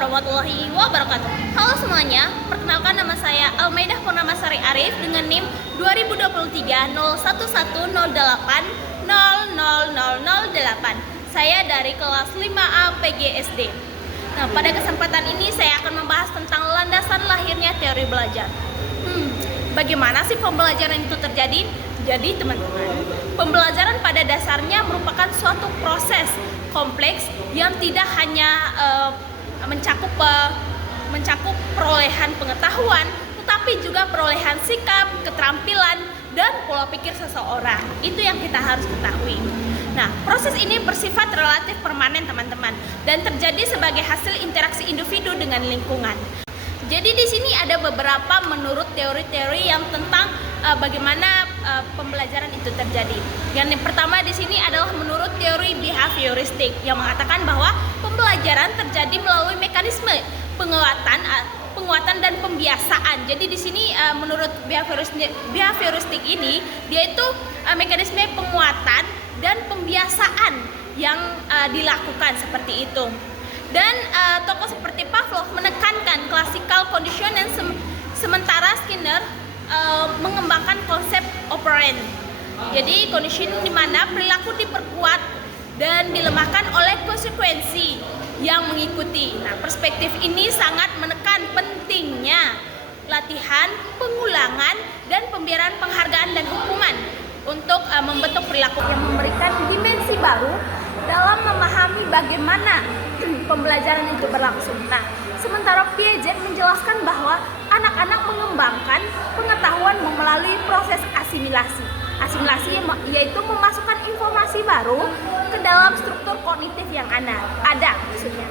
warahmatullahi wabarakatuh. Halo semuanya, perkenalkan nama saya Almaidah Purnamasari Arif dengan NIM 2023-011108-00008. Saya dari kelas 5A PGSD. Nah, pada kesempatan ini saya akan membahas tentang landasan lahirnya teori belajar. Bagaimana sih pembelajaran itu terjadi? Jadi teman-teman, pembelajaran pada dasarnya merupakan suatu proses kompleks yang tidak hanya mencakup perolehan pengetahuan, tetapi juga perolehan sikap, keterampilan, dan pola pikir seseorang. Itu yang kita harus ketahui. Nah, proses ini bersifat relatif permanen teman-teman, dan terjadi sebagai hasil interaksi individu dengan lingkungan. Jadi di sini ada beberapa menurut teori-teori yang tentang bagaimana pembelajaran itu terjadi. Yang pertama di sini adalah menurut teori behavioristik yang mengatakan bahwa pembelajaran terjadi melalui mekanisme penguatan dan pembiasaan. Jadi di sini menurut behavioristik ini dia itu mekanisme penguatan dan pembiasaan yang dilakukan seperti itu. Dan tokoh seperti Pavlov menekankan classical conditioning, sementara Skinner mengembangkan konsep operant. Jadi conditioning di mana perilaku diperkuat dan dilemahkan oleh konsekuensi yang mengikuti. Nah, perspektif ini sangat menekan pentingnya latihan, pengulangan, dan pemberian penghargaan dan hukuman untuk membentuk perilaku yang memberikan dimensi baru dalam memahami bagaimana pembelajaran itu berlangsung. Nah, sementara Piaget menjelaskan bahwa anak-anak mengembangkan pengetahuan melalui proses asimilasi. Asimilasi yaitu memasukkan informasi baru ke dalam struktur kognitif yang ada maksudnya.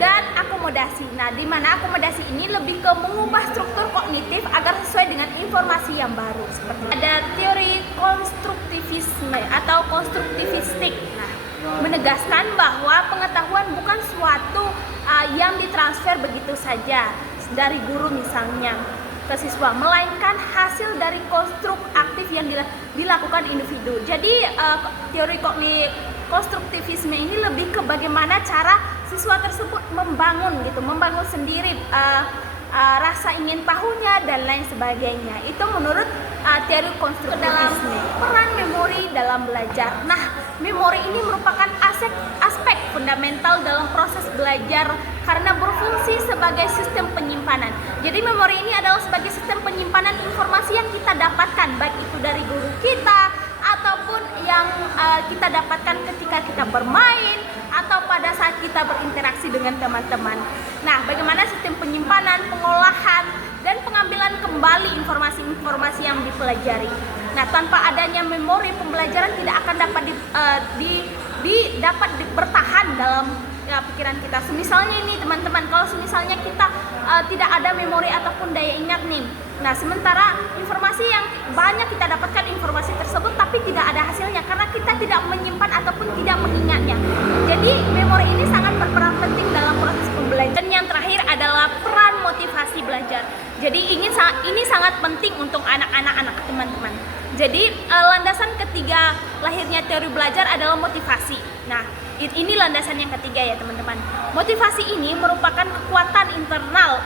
Dan akomodasi. Nah, di mana akomodasi ini lebih ke mengubah struktur kognitif agar sesuai dengan informasi yang baru. Seperti ada teori konstruktivisme atau konstruktivistik. Nah, menegaskan bahwa pengetahuan bukan suatu yang ditransfer begitu saja dari guru misalnya ke siswa, melainkan hasil dari konstruk aktif yang dilakukan individu. Jadi teori konstruktivisme ini lebih ke bagaimana cara siswa tersebut membangun sendiri rasa ingin tahunya dan lain sebagainya. Itu menurut teori konstruktivisme. Peran memori dalam belajar. Nah, memori ini merupakan aspek fundamental dalam proses belajar karena berfungsi sebagai sistem penyimpanan. Jadi memori ini adalah sebagai sistem penyimpanan informasi yang kita dapatkan, baik itu dari guru kita ataupun yang kita dapatkan ketika kita bermain atau pada saat kita berinteraksi dengan teman-teman. Nah, bagaimana sistem penyimpanan, pengolahan, dan pengambilan kembali informasi-informasi yang dipelajari. Nah, tanpa adanya memori, pembelajaran tidak akan dapat bertahan dalam pikiran kita. Misalnya ini teman-teman, kalau misalnya kita tidak ada memori ataupun daya ingat nih. Nah, sementara informasi yang banyak kita dapatkan informasi tersebut tapi tidak ada hasilnya karena kita tidak menyimpan ataupun tidak mengingatnya. Jadi memori ini sangat berperan penting dalam proses pembelajaran. Dan yang terakhir adalah peran motivasi belajar. Jadi ini sangat penting untuk anak-anak teman-teman. Jadi landasan ketiga lahirnya teori belajar adalah motivasi. Nah, ini landasan yang ketiga ya teman-teman. Motivasi ini merupakan kekuatan internal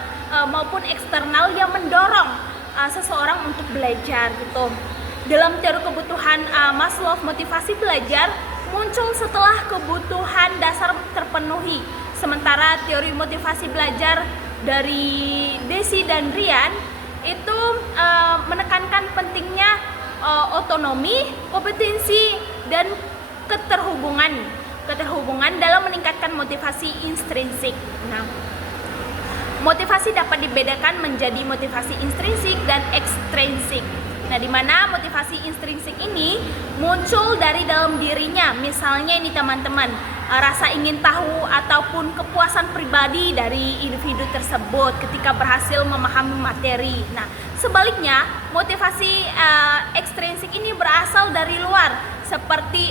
maupun eksternal yang mendorong seseorang untuk belajar gitu. Dalam teori kebutuhan Maslow, motivasi belajar muncul setelah kebutuhan dasar terpenuhi. Sementara teori motivasi belajar dari Deci dan Ryan itu menekankan pentingnya otonomi, kompetensi, dan keterhubungan dalam meningkatkan motivasi intrinsik. Nah, motivasi dapat dibedakan menjadi motivasi intrinsik dan ekstrinsik. Nah, di mana motivasi intrinsik ini muncul dari dalam dirinya. Misalnya ini teman-teman, rasa ingin tahu ataupun kepuasan pribadi dari individu tersebut ketika berhasil memahami materi. Nah, sebaliknya motivasi ekstrinsik ini berasal dari luar, seperti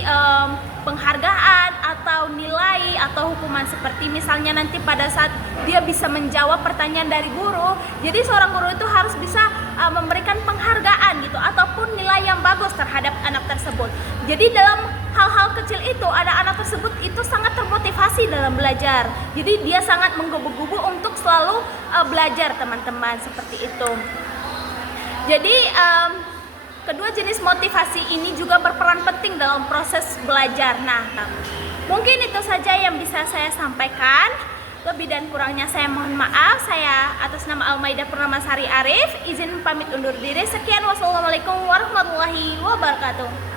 penghargaan atau nilai atau hukuman, seperti misalnya nanti pada saat dia bisa menjawab pertanyaan dari guru, jadi seorang guru itu harus bisa memberikan penghargaan gitu ataupun nilai yang bagus terhadap anak tersebut. Jadi dalam hal hal-hal kecil itu anak-anak tersebut itu sangat termotivasi dalam belajar. Jadi dia sangat menggebu-gebu untuk selalu belajar teman-teman, seperti itu. Jadi kedua jenis motivasi ini juga berperan penting dalam proses belajar. Nah, mungkin itu saja yang bisa saya sampaikan. Lebih dan kurangnya saya mohon maaf. Saya atas nama Almaida Purnamasari Arif izin pamit undur diri. Sekian, wassalamualaikum warahmatullahi wabarakatuh.